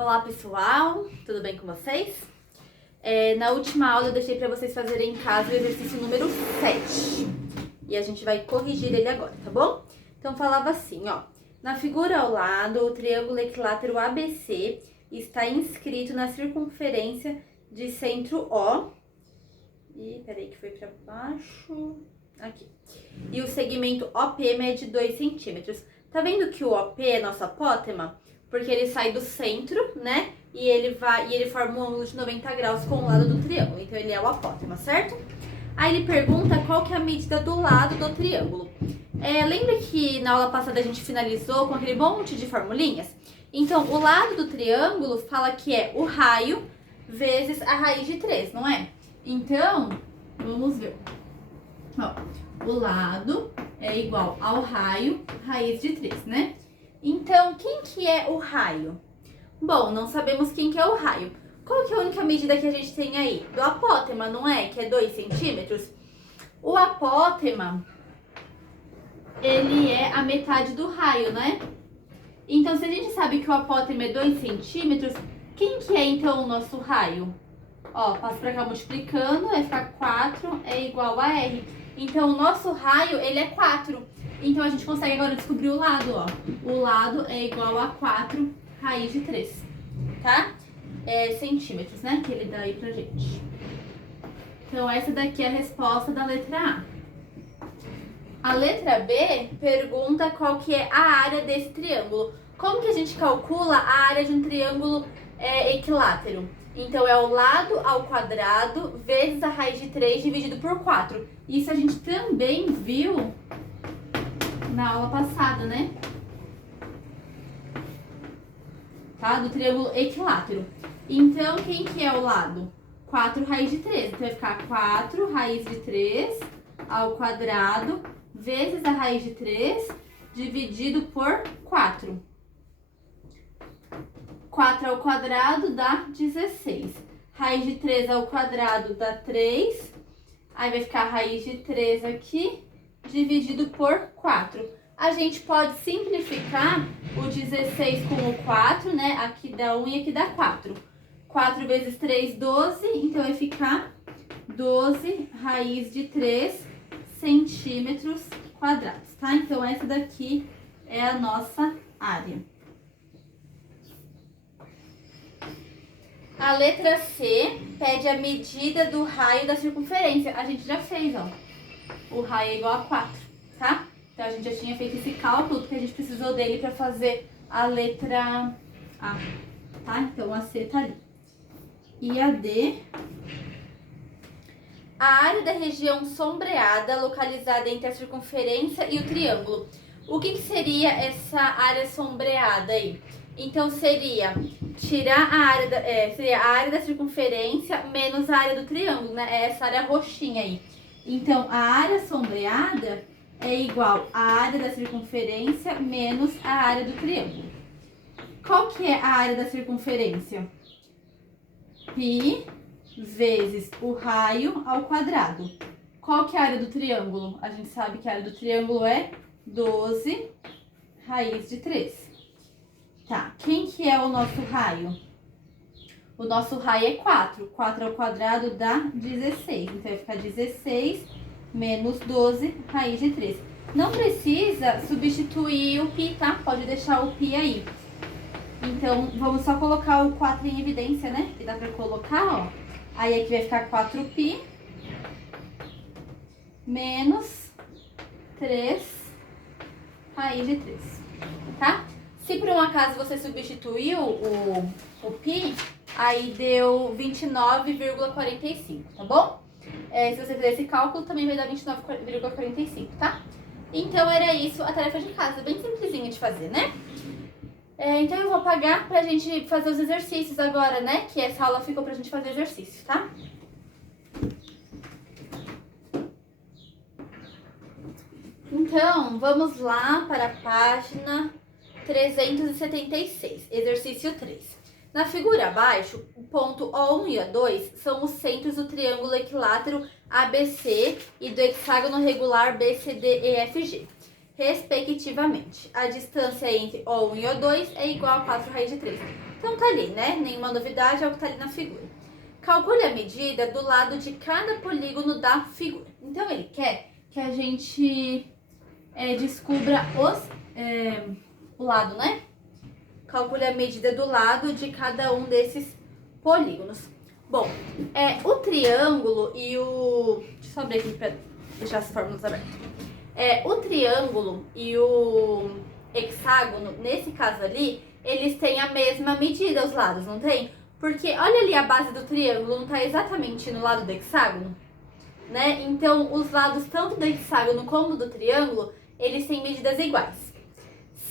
Olá pessoal, tudo bem com vocês? Na última aula eu deixei para vocês fazerem em casa o exercício número 7 e a gente vai corrigir ele agora, tá bom? Então falava assim, ó, na figura ao lado, o triângulo equilátero ABC está inscrito na circunferência de centro O, e peraí que foi para baixo, aqui, e o segmento OP mede 2 centímetros. Tá vendo que o OP é nosso apótema? Porque ele sai do centro, né? E ele forma um ângulo de 90 graus com o lado do triângulo. Então ele é o apótema, certo? Aí ele pergunta qual que é a medida do lado do triângulo. Lembra que na aula passada a gente finalizou com aquele monte de formulinhas? Então, o lado do triângulo fala que é o raio vezes a raiz de 3, não é? Então, vamos ver. Ó, o lado é igual ao raio, raiz de 3, né? Então, quem que é o raio? Bom, não sabemos quem que é o raio. Qual que é a única medida que a gente tem aí? Do apótema, não é? Que é 2 centímetros. O apótema, ele é a metade do raio, né? Então, se a gente sabe que o apótema é 2 centímetros, quem que é então o nosso raio? Ó, passo pra cá multiplicando, vai ficar 4 é igual a R. Então, o nosso raio, ele é 4. Então, a gente consegue agora descobrir o lado, ó. O lado é igual a 4 raiz de 3, tá? Centímetros, né? Que ele dá aí pra gente. Então, essa daqui é a resposta da letra A. A letra B pergunta qual que é a área desse triângulo. Como que a gente calcula a área de um triângulo equilátero? Então, é o lado ao quadrado vezes a raiz de 3 dividido por 4. Isso a gente também viu na aula passada, né? Tá? Do triângulo equilátero. Então, quem que é o lado? 4 raiz de 3. Então, vai ficar 4 raiz de 3 ao quadrado vezes a raiz de 3 dividido por 4. 4 ao quadrado dá 16. Raiz de 3 ao quadrado dá 3. Aí vai ficar a raiz de 3 aqui, dividido por 4. A gente pode simplificar o 16 com o 4, né? Aqui dá 1 e aqui dá 4. 4 vezes 3, 12. Então, vai ficar 12 raiz de 3 centímetros quadrados, tá? Então, essa daqui é a nossa área. A letra C pede a medida do raio da circunferência. A gente já fez, ó. O raio é igual a 4, tá? Então, a gente já tinha feito esse cálculo, porque a gente precisou dele para fazer a letra A, tá? Então, a C tá ali. E a D... A área da região sombreada, localizada entre a circunferência e o triângulo. O que seria essa área sombreada aí? Então, seria tirar a área seria a área da circunferência menos a área do triângulo, né? É essa área roxinha aí. Então, a área sombreada é igual à área da circunferência menos a área do triângulo. Qual que é a área da circunferência? Π vezes o raio ao quadrado. Qual que é a área do triângulo? A gente sabe que a área do triângulo é 12 raiz de 3. Tá, quem que é o nosso raio? O nosso raio é 4. 4 ao quadrado dá 16. Então, vai ficar 16 menos 12 raiz de 3. Não precisa substituir o π, tá? Pode deixar o π aí. Então, vamos só colocar o 4 em evidência, né? Que dá pra colocar, ó. Aí, aqui vai ficar 4π menos 3 raiz de 3, tá? Se por um acaso você substituiu o π, aí deu 29,45, tá bom? Se você fizer esse cálculo, também vai dar 29,45, tá? Então, era isso a tarefa de casa, bem simplesinha de fazer, né? Então, eu vou apagar pra gente fazer os exercícios agora, né? Que essa aula ficou pra gente fazer exercícios, tá? Então, vamos lá para a página 376, exercício 3. Na figura abaixo, o ponto O1 e O2 são os centros do triângulo equilátero ABC e do hexágono regular BCDEFG. respectivamente. A distância entre O1 e O2 é igual a 4 raiz de 3. Então tá ali, né? Nenhuma novidade, é o que tá ali na figura. Calcule a medida do lado de cada polígono da figura. Então ele quer que a gente descubra o lado, né? Calcule a medida do lado de cada um desses polígonos. Bom, o triângulo e o... Deixa eu só abrir aqui para deixar as fórmulas abertas. O triângulo e o hexágono, nesse caso ali, eles têm a mesma medida, os lados, não tem? Porque olha ali a base do triângulo, não está exatamente no lado do hexágono, né? Então, os lados tanto do hexágono como do triângulo, eles têm medidas iguais,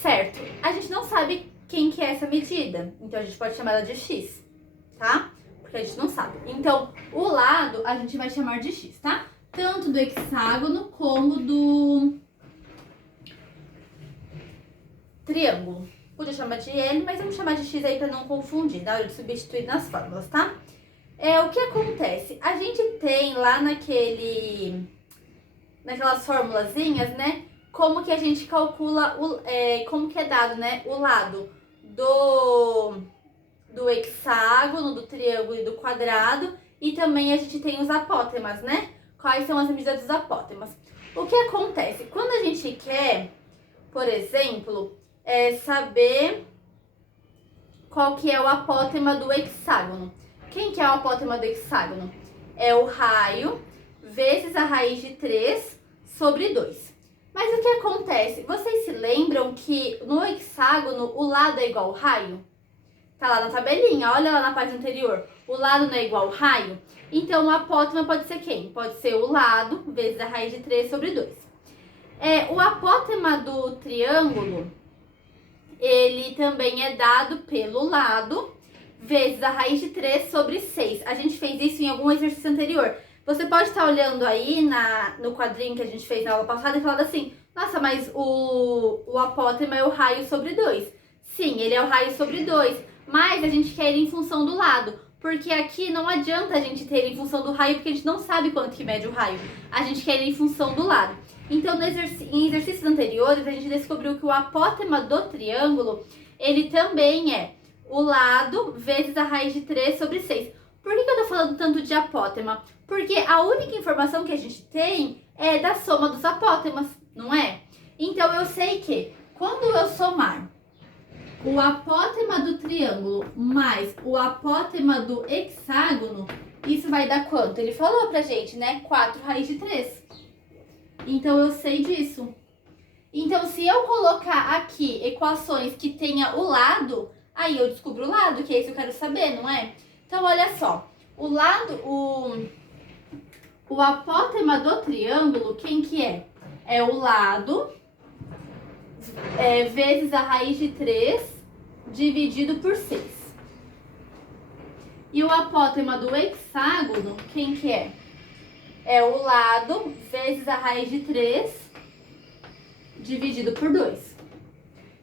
certo? A gente não sabe quem que é essa medida, então a gente pode chamar ela de x, tá? Porque a gente não sabe. Então, o lado a gente vai chamar de x, tá? Tanto do hexágono como do triângulo. Podia chamar de L, mas vamos chamar de x aí para não confundir, na hora de substituir nas fórmulas, tá? O que acontece? A gente tem lá naquelas formulazinhas, né? Como que a gente calcula, como que é dado, né? O lado do hexágono, do triângulo e do quadrado. E também a gente tem os apótemas, né? Quais são as medidas dos apótemas? O que acontece? Quando a gente quer, por exemplo, saber qual que é o apótema do hexágono. Quem que é o apótema do hexágono? É o raio vezes a raiz de 3 sobre 2. Mas o que acontece? Vocês se lembram que no hexágono o lado é igual ao raio? Tá lá na tabelinha, olha lá na página anterior. O lado não é igual ao raio? Então o apótema pode ser quem? Pode ser o lado vezes a raiz de 3 sobre 2. O apótema do triângulo, ele também é dado pelo lado vezes a raiz de 3 sobre 6. A gente fez isso em algum exercício anterior. Você pode estar olhando aí no quadrinho que a gente fez na aula passada e falando assim, nossa, mas o apótema é o raio sobre 2. Sim, ele é o raio sobre 2, mas a gente quer ele em função do lado. Porque aqui não adianta a gente ter ele em função do raio, porque a gente não sabe quanto que mede o raio. A gente quer ele em função do lado. Então, em exercícios anteriores, a gente descobriu que o apótema do triângulo, ele também é o lado vezes a raiz de 3 sobre 6. Por que eu tô falando tanto de apótema? Porque a única informação que a gente tem é da soma dos apótemas, não é? Então, eu sei que quando eu somar o apótema do triângulo mais o apótema do hexágono, isso vai dar quanto? Ele falou pra gente, né? 4 raiz de 3. Então, eu sei disso. Então, se eu colocar aqui equações que tenha o lado, aí eu descubro o lado, que é isso que eu quero saber, não é? Então, olha só. O apótema do triângulo, quem que é? É o lado vezes a raiz de 3 dividido por 6. E o apótema do hexágono, quem que é? É o lado vezes a raiz de 3 dividido por 2.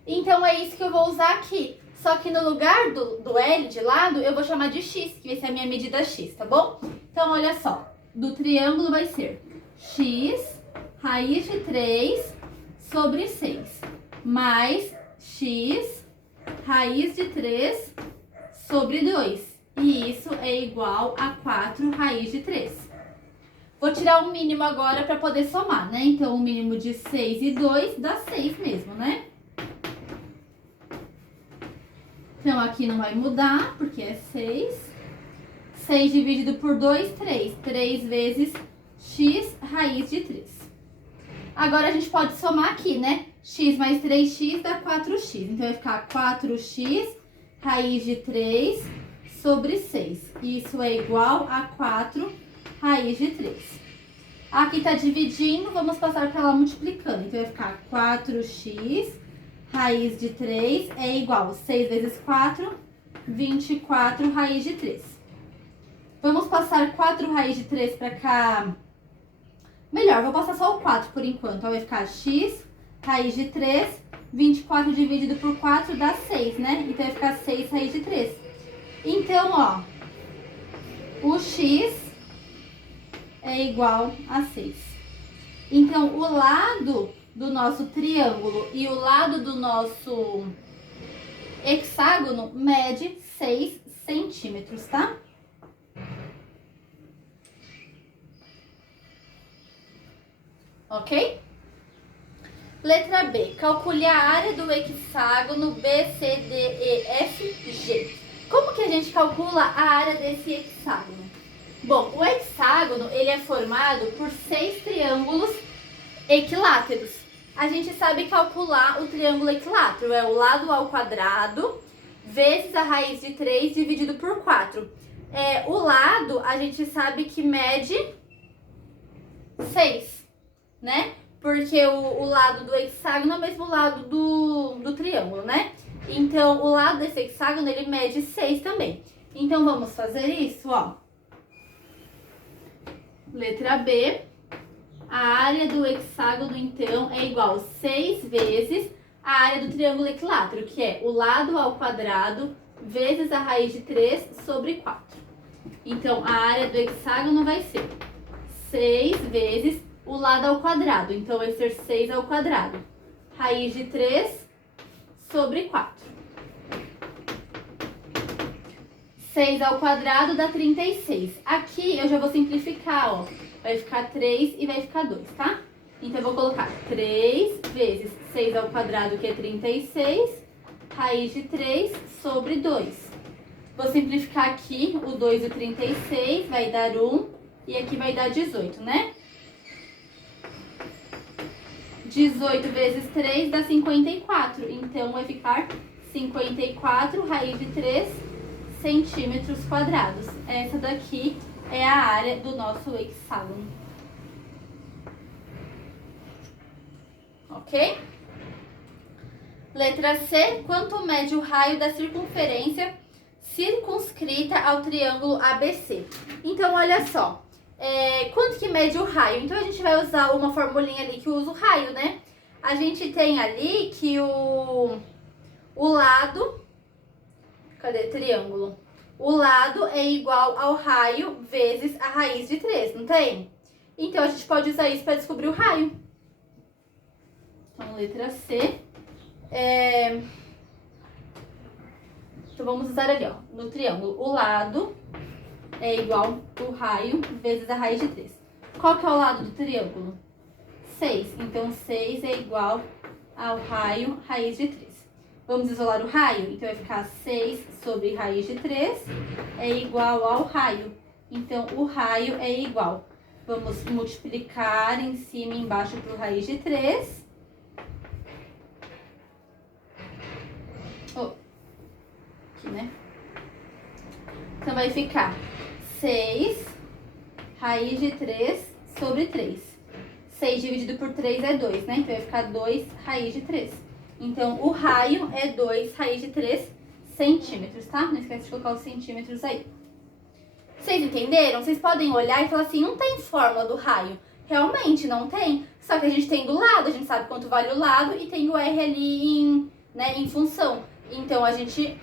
Então, é isso que eu vou usar aqui. Só que no lugar do L de lado, eu vou chamar de x, que vai ser a minha medida x, tá bom? Então, olha só. Do triângulo vai ser x raiz de 3 sobre 6. Mais x raiz de 3 sobre 2. E isso é igual a 4 raiz de 3. Vou tirar o mínimo agora para poder somar, né? Então, o mínimo de 6 e 2 dá 6 mesmo, né? Então, aqui não vai mudar, porque é 6. 6 dividido por 2, 3. 3 vezes x raiz de 3. Agora, a gente pode somar aqui, né? X mais 3x dá 4x. Então, vai ficar 4x raiz de 3 sobre 6. Isso é igual a 4 raiz de 3. Aqui tá dividindo, vamos passar para lá multiplicando. Então, vai ficar 4x raiz de 3 é igual a 6 vezes 4, 24 raiz de 3. Vamos passar 4 raiz de 3 para cá. Melhor, vou passar só o 4 por enquanto. Então, vai ficar x raiz de 3, 24 dividido por 4 dá 6, né? Então, vai ficar 6 raiz de 3. Então, ó, o x é igual a 6. Então, o lado do nosso triângulo e o lado do nosso hexágono mede 6 centímetros, tá? Ok? Letra B. Calcule a área do hexágono BCDEFG. Como que a gente calcula a área desse hexágono? Bom, o hexágono ele é formado por 6 triângulos equiláteros. A gente sabe calcular o triângulo equilátero. É o lado ao quadrado vezes a raiz de 3 dividido por 4. O lado a gente sabe que mede 6, né? Porque o lado do hexágono é o mesmo lado do triângulo, né? Então, o lado desse hexágono, ele mede 6 também. Então, vamos fazer isso, ó. Letra B. A área do hexágono, então, é igual a 6 vezes a área do triângulo equilátero, que é o lado ao quadrado vezes a raiz de 3 sobre 4. Então, a área do hexágono vai ser 6 vezes o lado ao quadrado. Então, vai ser 6 ao quadrado. Raiz de 3 sobre 4. 6 ao quadrado dá 36. Aqui eu já vou simplificar, ó. Vai ficar 3 e vai ficar 2, tá? Então, eu vou colocar 3 vezes 6 ao quadrado, que é 36, raiz de 3 sobre 2. Vou simplificar aqui o 2 e o 36, vai dar 1, e aqui vai dar 18, né? 18 vezes 3 dá 54, então vai ficar 54 raiz de 3 centímetros quadrados. Essa daqui é a área do nosso hexágono. Ok? Letra C. Quanto mede o raio da circunferência circunscrita ao triângulo ABC? Então, olha só. Quanto que mede o raio? Então, a gente vai usar uma formulinha ali que usa o raio, né? A gente tem ali que o lado... Cadê? Triângulo. O lado é igual ao raio vezes a raiz de 3, não tem? Então, a gente pode usar isso para descobrir o raio. Então, letra C. Então, vamos usar ali, ó, no triângulo. O lado é igual ao raio vezes a raiz de 3. Qual que é o lado do triângulo? 6. Então, 6 é igual ao raio raiz de 3. Vamos isolar o raio? Então, vai ficar 6 sobre raiz de 3 é igual ao raio. Então, o raio é igual. Vamos multiplicar em cima e embaixo por raiz de 3. Aqui, né? Então, vai ficar 6 raiz de 3 sobre 3. 6 dividido por 3 é 2, né? Então, vai ficar 2 raiz de 3. Então, o raio é 2 raiz de 3 centímetros, tá? Não esquece de colocar os centímetros aí. Vocês entenderam? Vocês podem olhar e falar assim, não tem fórmula do raio. Realmente não tem, só que a gente tem do lado, a gente sabe quanto vale o lado e tem o R ali em função. Então, a gente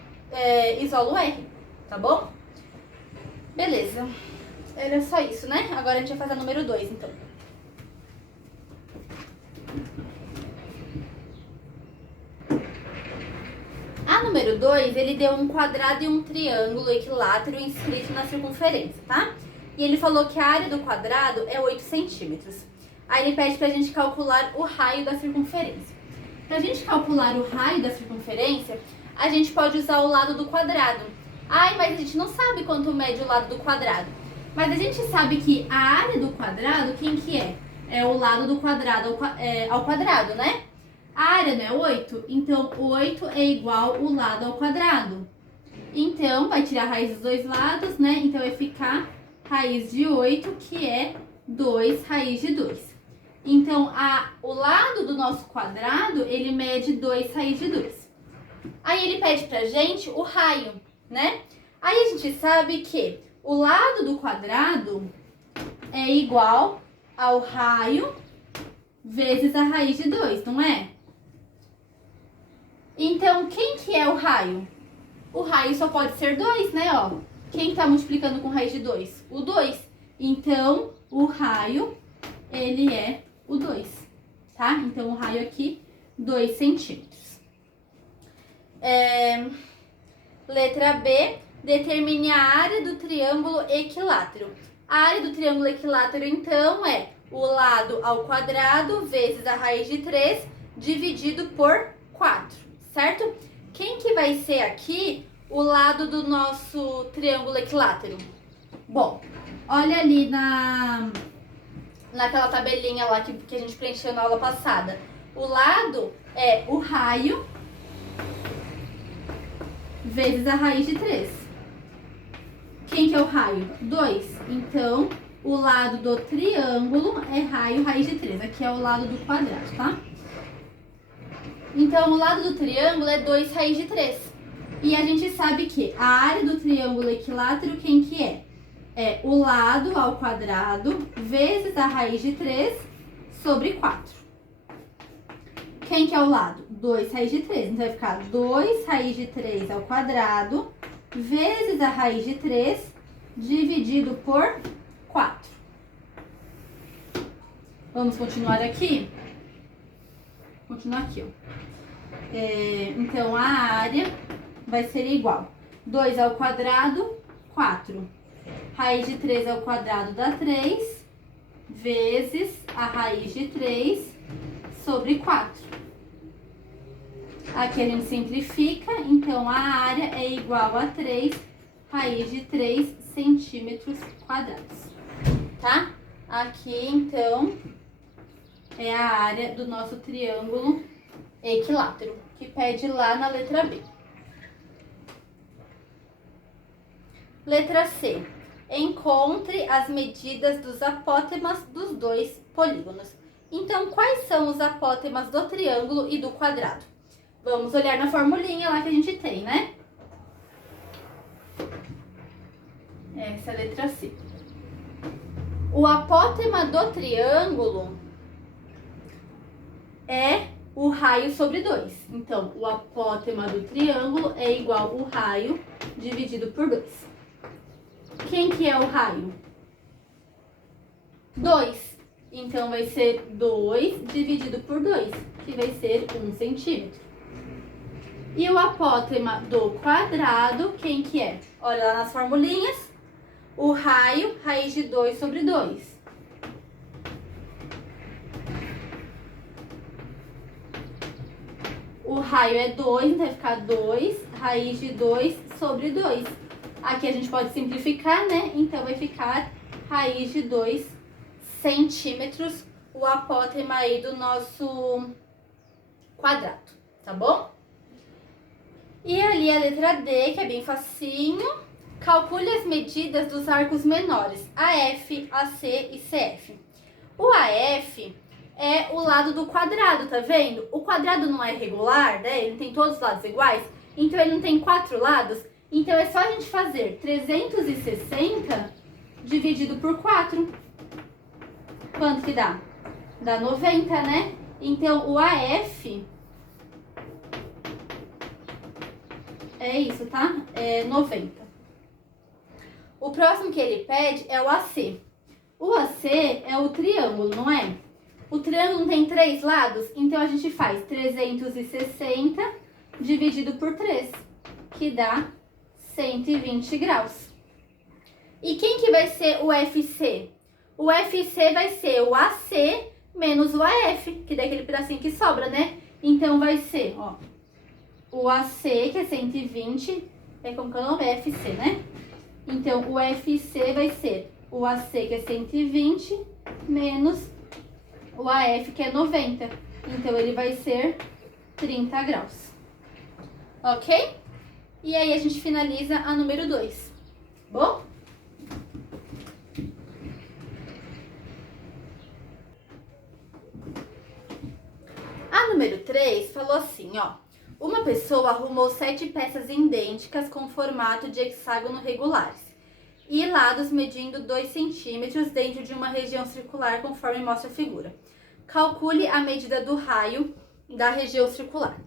isola o R, tá bom? Beleza. Era só isso, né? Agora a gente vai fazer a número 2, então. A número 2, ele deu um quadrado e um triângulo equilátero inscrito na circunferência, tá? E ele falou que a área do quadrado é 8 centímetros. Aí ele pede pra gente calcular o raio da circunferência. Pra gente calcular o raio da circunferência, a gente pode usar o lado do quadrado. Ai, mas a gente não sabe quanto mede o lado do quadrado. Mas a gente sabe que a área do quadrado, quem que é? É o lado do quadrado ao quadrado, né? A área não é 8? Então, 8 é igual o lado ao quadrado. Então, vai tirar a raiz dos dois lados, né? Então, vai ficar raiz de 8, que é 2 raiz de 2. Então, o lado do nosso quadrado, ele mede 2 raiz de 2. Aí, ele pede pra gente o raio, né? Aí, a gente sabe que o lado do quadrado é igual ao raio vezes a raiz de 2, não é? Então, quem que é o raio? O raio só pode ser 2, né, ó? Quem tá multiplicando com raiz de 2? O 2. Então, o raio, ele é o 2. tá? Então, o raio aqui, 2 centímetros. Letra B, determine a área do triângulo equilátero. A área do triângulo equilátero, então, é o lado ao quadrado vezes a raiz de 3 dividido por 4, certo? Quem que vai ser aqui o lado do nosso triângulo equilátero? Bom, olha ali naquela tabelinha lá que a gente preencheu na aula passada. O lado é o raio vezes a raiz de 3. Quem que é o raio? 2. Então, o lado do triângulo é raio raiz de 3. Aqui é o lado do quadrado, tá? Então, o lado do triângulo é 2 raiz de 3. E a gente sabe que a área do triângulo equilátero, quem que é? É o lado ao quadrado vezes a raiz de 3 sobre 4. Quem que é o lado? 2 raiz de 3. Então, vai ficar 2 raiz de 3 ao quadrado vezes a raiz de 3 dividido por 4. Vamos continuar aqui? Continuar aqui, ó. Então, a área vai ser igual. 2 ao quadrado, 4. Raiz de 3 ao quadrado dá 3, vezes a raiz de 3 sobre 4. Aqui a gente simplifica, então a área é igual a 3 raiz de 3 centímetros quadrados, tá? Aqui, então, é a área do nosso triângulo equilátero, que pede lá na letra B. Letra C. Encontre as medidas dos apótemas dos dois polígonos. Então, quais são os apótemas do triângulo e do quadrado? Vamos olhar na formulinha lá que a gente tem, né? Essa é a letra C. O apótema do triângulo é o raio sobre 2. Então, o apótema do triângulo é igual ao raio dividido por 2. Quem que é o raio? 2. Então, vai ser 2 dividido por 2, que vai ser 1 centímetro. E o apótema do quadrado, quem que é? Olha lá nas formulinhas. O raio, raiz de 2 sobre 2. O raio é 2, então vai ficar 2, raiz de 2 sobre 2. Aqui a gente pode simplificar, né? Então, vai ficar raiz de 2 centímetros, o apótema aí do nosso quadrado, tá bom? E ali a letra D, que é bem facinho. Calcule as medidas dos arcos menores, AF, AC e CF. O AF é o lado do quadrado, tá vendo? O quadrado não é regular, né? Ele não tem todos os lados iguais, então ele não tem 4 lados. Então, é só a gente fazer 360 dividido por 4. Quanto que dá? Dá 90, né? Então, o AF é isso, tá? É 90. O próximo que ele pede é o AC. O AC é o triângulo, não é? O triângulo não tem 3 lados? Então, a gente faz 360 dividido por 3, que dá 120 graus. E quem que vai ser o FC? O FC vai ser o AC menos o AF, que dá aquele pedacinho que sobra, né? Então, vai ser, ó, o AC, que é 120, como que é o nome? FC, né? Então, o FC vai ser o AC, que é 120, menos o AF, que é 90. Então, ele vai ser 30 graus. Ok? E aí, a gente finaliza a número 2. Bom? A número 3 falou assim, ó. Uma pessoa arrumou 7 peças idênticas com formato de hexágono regulares e lados medindo 2 centímetros dentro de uma região circular conforme mostra a figura. Calcule a medida do raio da região circular.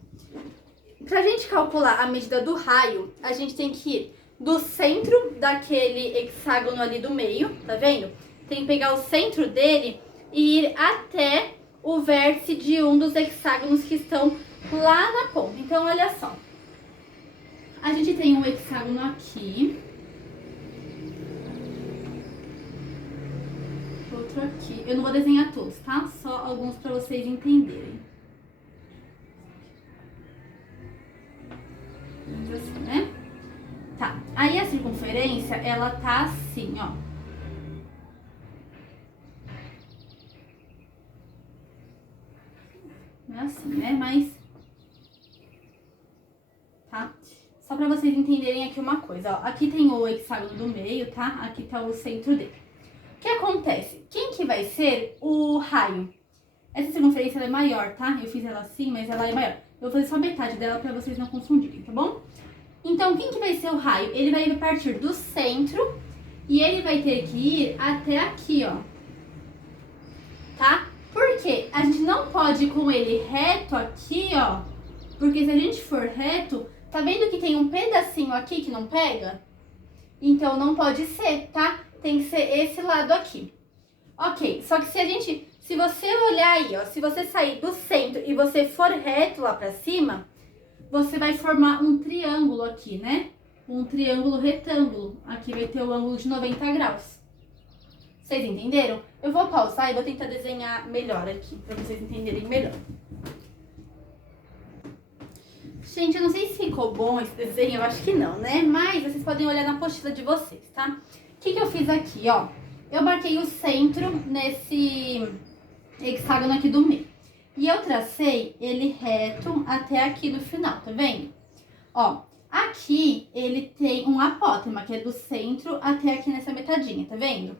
Para a gente calcular a medida do raio, a gente tem que ir do centro daquele hexágono ali do meio, tá vendo? Tem que pegar o centro dele e ir até o vértice de um dos hexágonos que estão lá na ponta. Então, olha só. A gente tem um hexágono aqui. Outro aqui. Eu não vou desenhar todos, tá? Só alguns para vocês entenderem. Assim, né? Tá. Aí a circunferência, ela tá assim, ó. Não é assim, né? Mas... tá? Só pra vocês entenderem aqui uma coisa, ó. Aqui tem o hexágono do meio, tá? Aqui tá o centro dele. O que acontece? Quem que vai ser o raio? Essa circunferência ela é maior, tá? Eu fiz ela assim, mas ela é maior. Eu vou fazer só metade dela pra vocês não confundirem, tá bom? Então, quem que vai ser o raio? Ele vai partir do centro e ele vai ter que ir até aqui, ó. Tá? Por quê? A gente não pode ir com ele reto aqui, ó. Porque se a gente for reto, tá vendo que tem um pedacinho aqui que não pega? Então, não pode ser, tá? Tem que ser esse lado aqui. Ok, só que se você olhar aí, ó, se você sair do centro e você for reto lá pra cima, você vai formar um triângulo aqui, né? Um triângulo retângulo. Aqui vai ter o ângulo de 90 graus. Vocês entenderam? Eu vou pausar e vou tentar desenhar melhor aqui, pra vocês entenderem melhor. Gente, eu não sei se ficou bom esse desenho, eu acho que não, né? Mas vocês podem olhar na apostila de vocês, tá? O que eu fiz aqui, ó? Eu marquei o centro nesse hexágono aqui do meio. E eu tracei ele reto até aqui no final, tá vendo? Ó, aqui ele tem um apótema, que é do centro até aqui nessa metadinha, tá vendo?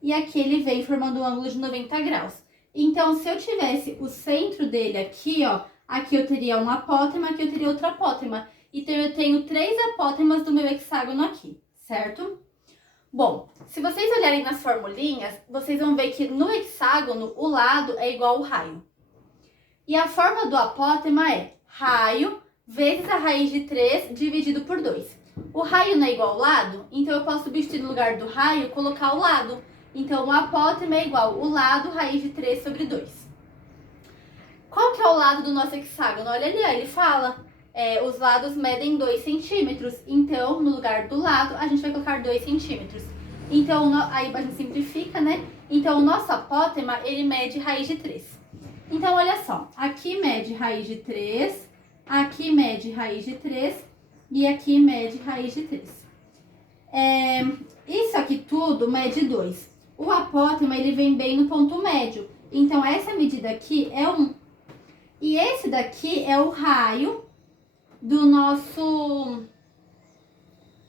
E aqui ele vem formando um ângulo de 90 graus. Então, se eu tivesse o centro dele aqui, ó, aqui eu teria um apótema, aqui eu teria outro apótema. Então, eu tenho 3 apótemas do meu hexágono aqui, certo? Bom, se vocês olharem nas formulinhas, vocês vão ver que no hexágono o lado é igual ao raio. E a forma do apótema é raio vezes a raiz de 3 dividido por 2. O raio não é igual ao lado, então eu posso substituir no lugar do raio colocar o lado. Então, o apótema é igual o lado raiz de 3 sobre 2. Qual que é o lado do nosso hexágono? Olha ali, ó, ele fala, os lados medem 2 centímetros. Então, no lugar do lado, a gente vai colocar 2 centímetros. Então, aí a gente simplifica, né? Então, o nosso apótema, ele mede raiz de 3. Então, olha só, aqui mede raiz de 3, aqui mede raiz de 3 e aqui mede raiz de 3. Isso aqui tudo mede 2. O apótema, ele vem bem no ponto médio. Então, essa medida aqui é 1. E esse daqui é o raio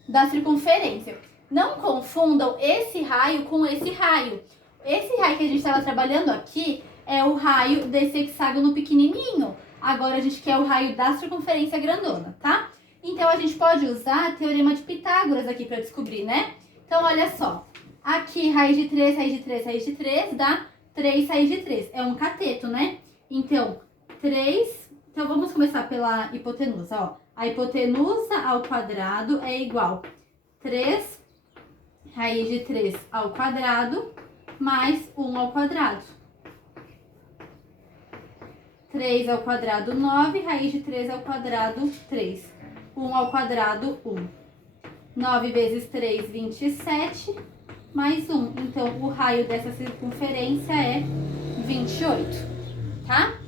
da circunferência. Não confundam esse raio com esse raio. Esse raio que a gente estava trabalhando aqui é o raio desse hexágono pequenininho. Agora, a gente quer o raio da circunferência grandona, tá? Então, a gente pode usar o teorema de Pitágoras aqui para descobrir, né? Então, olha só. Aqui, raiz de 3, raiz de 3, raiz de 3, dá 3 raiz de 3. É um cateto, né? Então, 3... Então, vamos começar pela hipotenusa, ó. A hipotenusa ao quadrado é igual a 3 raiz de 3 ao quadrado mais 1 ao quadrado. 3 ao quadrado, 9. Raiz de 3 ao quadrado, 3. 1 ao quadrado, 1. 9 vezes 3, 27... mais 1. Então, o raio dessa circunferência é 28, tá?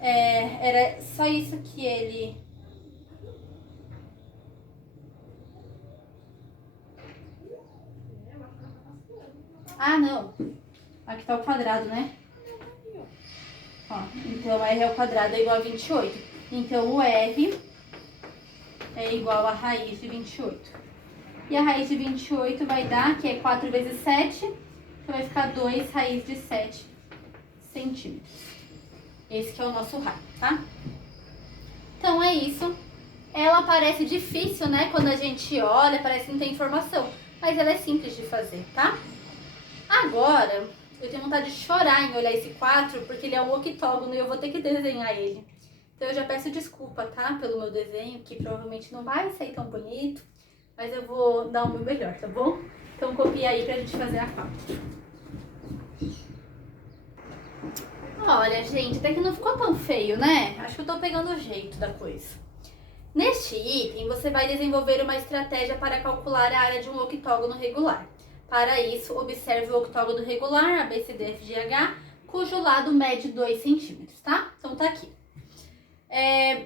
Era só isso que ele... Ah, não. Aqui tá o quadrado, né? Ó, então, R ao quadrado é igual a 28. Então, o R é igual a raiz de 28. E a raiz de 28 vai dar, que é 4 vezes 7, então vai ficar 2 raiz de 7 centímetros. Esse que é o nosso raio, tá? Então é isso. Ela parece difícil, né? Quando a gente olha, parece que não tem informação. Mas ela é simples de fazer, tá? Agora, eu tenho vontade de chorar em olhar esse 4, porque ele é um octógono e eu vou ter que desenhar ele. Então eu já peço desculpa, tá? Pelo meu desenho, que provavelmente não vai sair tão bonito. Mas eu vou dar o meu melhor, tá bom? Então copia aí pra gente fazer a 4. Olha, gente, até que não ficou tão feio, né? Acho que eu tô pegando o jeito da coisa. Neste item, você vai desenvolver uma estratégia para calcular a área de um octógono regular. Para isso, observe o octógono regular, ABCDFGH, cujo lado mede 2 centímetros, tá? Então tá aqui.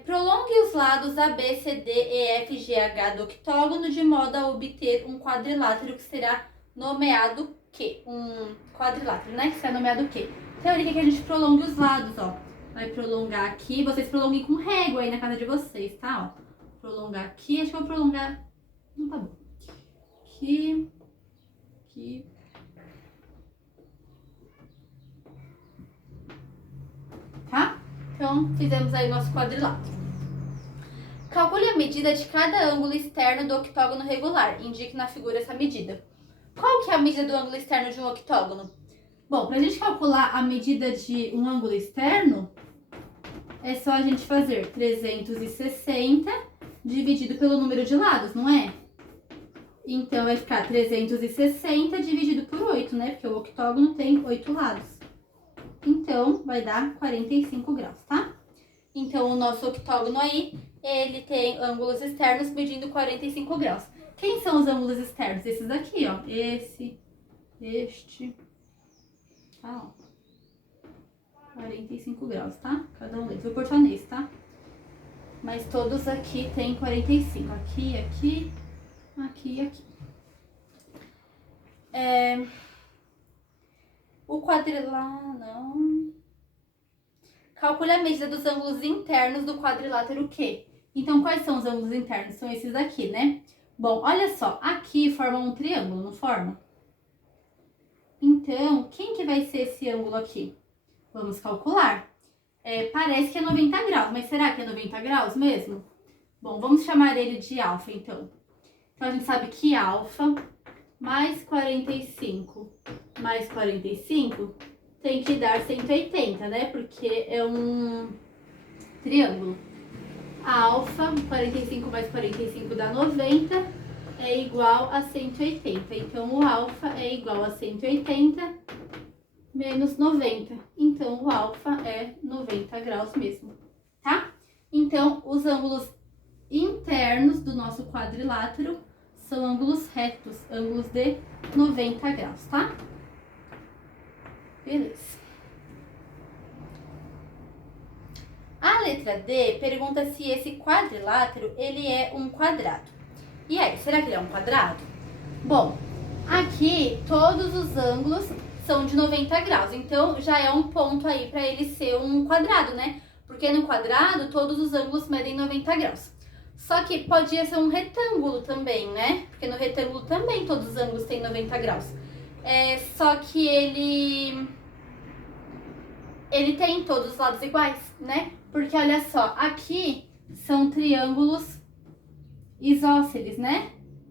Prolongue os lados AB, CD, EF, GH do octógono de modo a obter um quadrilátero que será nomeado Q. Um quadrilátero, né? Que será nomeado Q. Então, ele quer que a gente prolongue os lados, ó. Vai prolongar aqui. Vocês prolonguem com régua aí na casa de vocês, tá? Ó. Prolongar aqui. Acho que eu vou prolongar... Não tá bom. Aqui. Aqui. Tá? Então, fizemos aí o nosso quadrilátero. Calcule a medida de cada ângulo externo do octógono regular. Indique na figura essa medida. Qual que é a medida do ângulo externo de um octógono? Bom, para a gente calcular a medida de um ângulo externo, é só a gente fazer 360 dividido pelo número de lados, não é? Então, vai ficar 360 dividido por 8, né? Porque o octógono tem 8 lados. Então, vai dar 45 graus, tá? Então, o nosso octógono aí, ele tem ângulos externos medindo 45 graus. Quem são os ângulos externos? Esses daqui, ó. Este... Tá, ó. 45 graus, tá? Cada um deles. Vou cortar nesse, tá? Mas todos aqui tem 45. Aqui, aqui, aqui e aqui. O quadrilátero... Não... Calcule a medida dos ângulos internos do quadrilátero Q. Então, quais são os ângulos internos? São esses aqui, né? Bom, olha só. Aqui forma um triângulo, não forma? Então, quem que vai ser esse ângulo aqui? Vamos calcular. Parece que é 90 graus, mas será que é 90 graus mesmo? Bom, vamos chamar ele de alfa, então. Então, a gente sabe que alfa mais 45 mais 45 tem que dar 180, né? Porque é um triângulo. Alfa, 45 mais 45 dá 90, é igual a 180. Então, o alfa é igual a 180 menos 90. Então, o alfa é 90 graus mesmo, tá? Então, os ângulos internos do nosso quadrilátero são ângulos retos, ângulos de 90 graus, tá? Beleza. A letra D pergunta se esse quadrilátero, ele é um quadrado. E aí, será que ele é um quadrado? Bom, aqui todos os ângulos são de 90 graus, então já é um ponto aí para ele ser um quadrado, né? Porque no quadrado todos os ângulos medem 90 graus. Só que podia ser um retângulo também, né? Porque no retângulo também todos os ângulos têm 90 graus. Só que ele tem todos os lados iguais, né? Porque olha só, aqui são triângulos isósceles, né?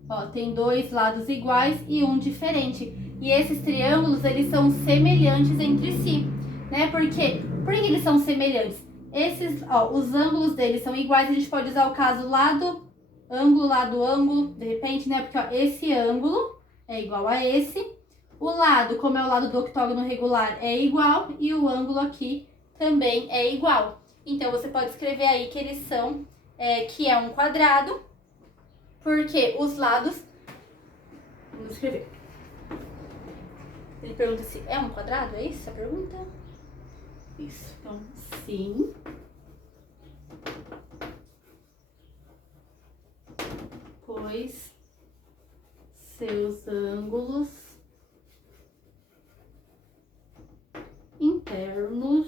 Ó, tem dois lados iguais e um diferente. E esses triângulos, eles são semelhantes entre si, né? Por que eles são semelhantes? Esses, ó, os ângulos deles são iguais, a gente pode usar o caso lado, ângulo, de repente, né? Porque, ó, esse ângulo é igual a esse. O lado, como é o lado do octógono regular, é igual. E o ângulo aqui também é igual. Então, você pode escrever aí que eles são, que é um quadrado, porque os lados... Vamos escrever. Ele pergunta se é um quadrado, é isso a pergunta? Isso, então, sim. Pois seus ângulos internos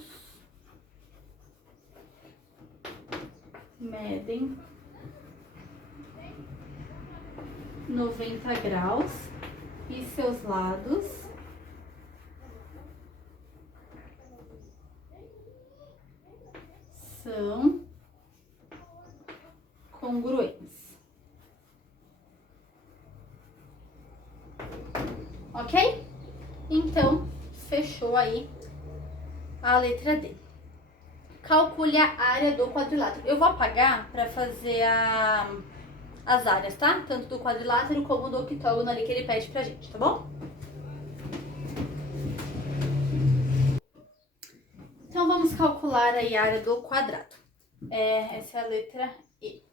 medem 90 graus e seus lados são congruentes. Ok? Então, fechou aí a letra D. Calcule a área do quadrilátero. Eu vou apagar para fazer as áreas, tá? Tanto do quadrilátero como do octógono ali que ele pede pra gente, tá bom? Então, vamos calcular aí a área do quadrado. Essa é a letra E.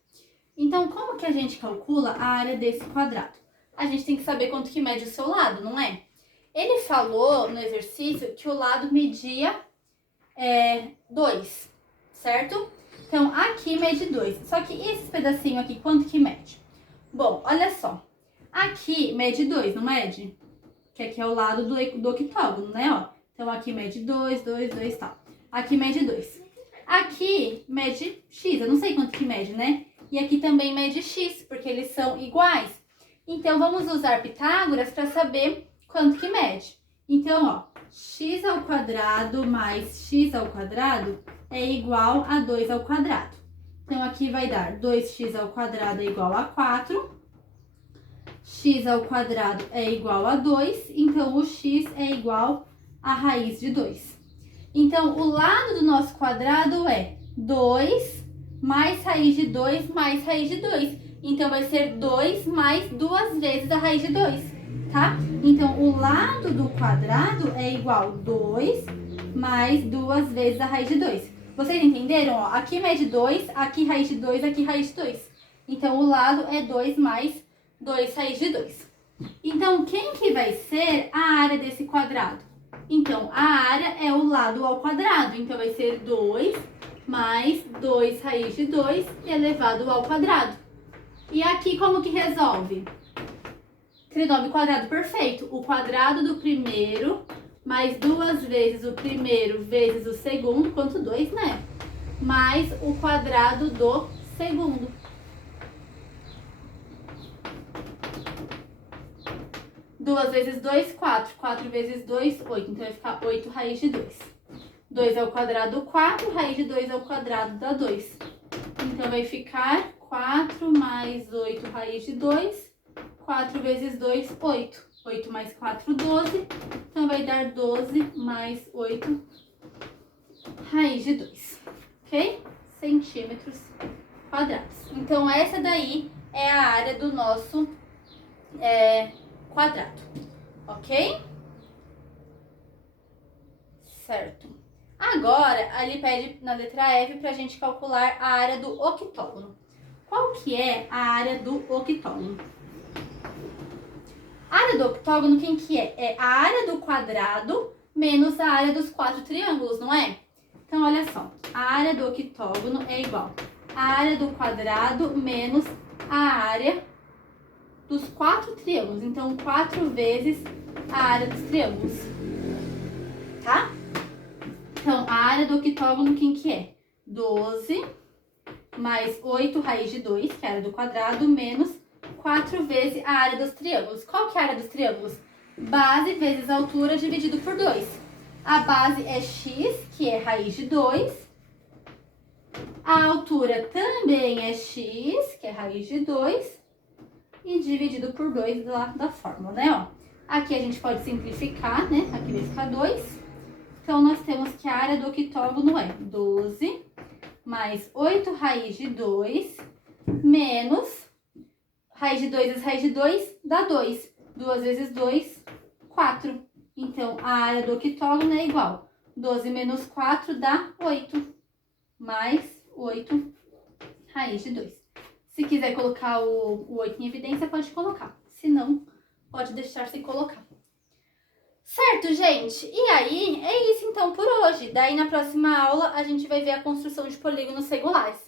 Então, como que a gente calcula a área desse quadrado? A gente tem que saber quanto que mede o seu lado, não é? Ele falou no exercício que o lado media 2, certo? Então, aqui mede 2. Só que esse pedacinho aqui, quanto que mede? Bom, olha só. Aqui mede 2, não mede? Que aqui é o lado do octógono, né? Ó. Então, aqui mede 2, 2, 2 e tal. Aqui mede 2. Aqui mede x, eu não sei quanto que mede, né? E aqui também mede x, porque eles são iguais. Então, vamos usar Pitágoras para saber quanto que mede. Então, ó, x ao quadrado mais x ao quadrado é igual a 2 ao quadrado. Então, aqui vai dar 2x ao quadrado é igual a 4. X ao quadrado é igual a 2, então o x é igual a raiz de 2. Então, o lado do nosso quadrado é 2 mais raiz de 2 mais raiz de 2. Então, vai ser 2 mais 2 vezes a raiz de 2, tá? Então, o lado do quadrado é igual a 2 mais 2 vezes a raiz de 2. Vocês entenderam? Ó, aqui mede 2, aqui raiz de 2, aqui raiz de 2. Então, o lado é 2 mais 2 raiz de 2. Então, quem que vai ser a área desse quadrado? Então, a área é o lado ao quadrado. Então, vai ser 2 mais 2 raiz de 2 elevado ao quadrado. E aqui, como que resolve? Trinômio quadrado perfeito. O quadrado do primeiro mais 2 vezes o primeiro vezes o segundo, quanto 2, né? Mais o quadrado do segundo. Duas vezes 2, 4. 4 vezes 2, 8. Então, vai ficar 8 raiz de 2. 2 ao quadrado, 4. Raiz de 2 ao quadrado dá 2. Então, vai ficar 4 mais 8 raiz de 2. 4 vezes 2, 8. 8 mais 4, 12. Então, vai dar 12 mais 8 raiz de 2. Ok? Centímetros quadrados. Então, essa daí é a área do nosso quadrado, ok? Certo. Agora, ali pede na letra F pra gente calcular a área do octógono. Qual que é a área do octógono? A área do octógono, quem que é? É a área do quadrado menos a área dos 4 triângulos, não é? Então, olha só. A área do octógono é igual a área do quadrado menos a área dos 4 triângulos. Então, 4 vezes a área dos triângulos, tá? Então, a área do octógono, quem que é? 12 mais 8 raiz de 2, que é a área do quadrado, menos 4 vezes a área dos triângulos. Qual que é a área dos triângulos? Base vezes altura dividido por 2. A base é x, que é raiz de 2. A altura também é x, que é raiz de 2. E dividido por 2 lá da fórmula, né? Ó, aqui a gente pode simplificar, né? Aqui vai ficar 2. Então, nós temos que a área do octógono é 12 mais 8 raiz de 2 menos raiz de 2 vezes raiz de 2 dá 2. 2 vezes 2, 4. Então, a área do octógono é igual. 12 menos 4 dá 8. Mais 8 raiz de 2. Se quiser colocar o 8 em evidência, pode colocar. Se não, pode deixar sem colocar. Certo, gente? E aí, é isso então por hoje. Daí, na próxima aula, a gente vai ver a construção de polígonos regulares.